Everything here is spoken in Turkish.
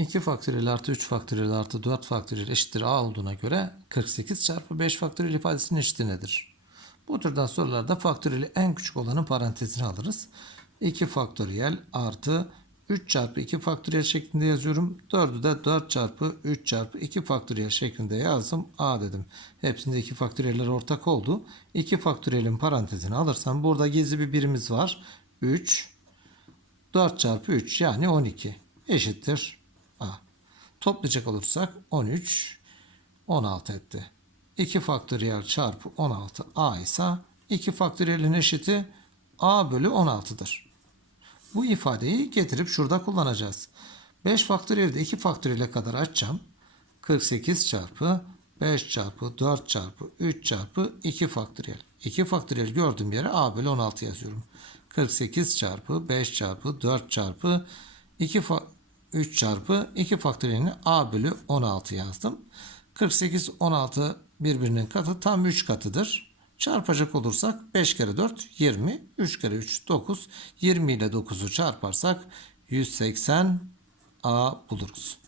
2 faktöriyel artı 3 faktöriyel artı 4 faktöriyel eşittir a olduğuna göre 48 çarpı 5 faktöriyel ifadesinin eşiti nedir? Bu türden sorularda faktöriyeli en küçük olanın parantezine alırız. 2 faktöriyel artı 3 çarpı 2 faktöriyel şeklinde yazıyorum. 4'ü de 4 çarpı 3 çarpı 2 faktöriyel şeklinde yazdım. A dedim. Hepsinde 2 faktöriyeller ortak oldu. 2 faktöriyelin parantezine alırsam burada gizli bir birimiz var. 3 4 çarpı 3 yani 12 eşittir. Toplayacak olursak 13 16 etti. 2 faktöriyel çarpı 16 A ise 2 faktöriyelin eşiti A bölü 16'dır. Bu ifadeyi getirip şurada kullanacağız. 5 faktöriyeli de 2 faktöriyele kadar açacağım. 48 çarpı 5 çarpı 4 çarpı 3 çarpı 2 faktöriyel. 2 faktöriyel gördüğüm yere A bölü 16 yazıyorum. 48 çarpı 5 çarpı 4 çarpı 2 fa- 3 çarpı 2 faktöriyelini A bölü 16 yazdım. 48, 16 birbirinin katı tam 3 katıdır. Çarpacak olursak 5 kere 4 20, 3 kere 3 9, 20 ile 9'u çarparsak 180 A buluruz.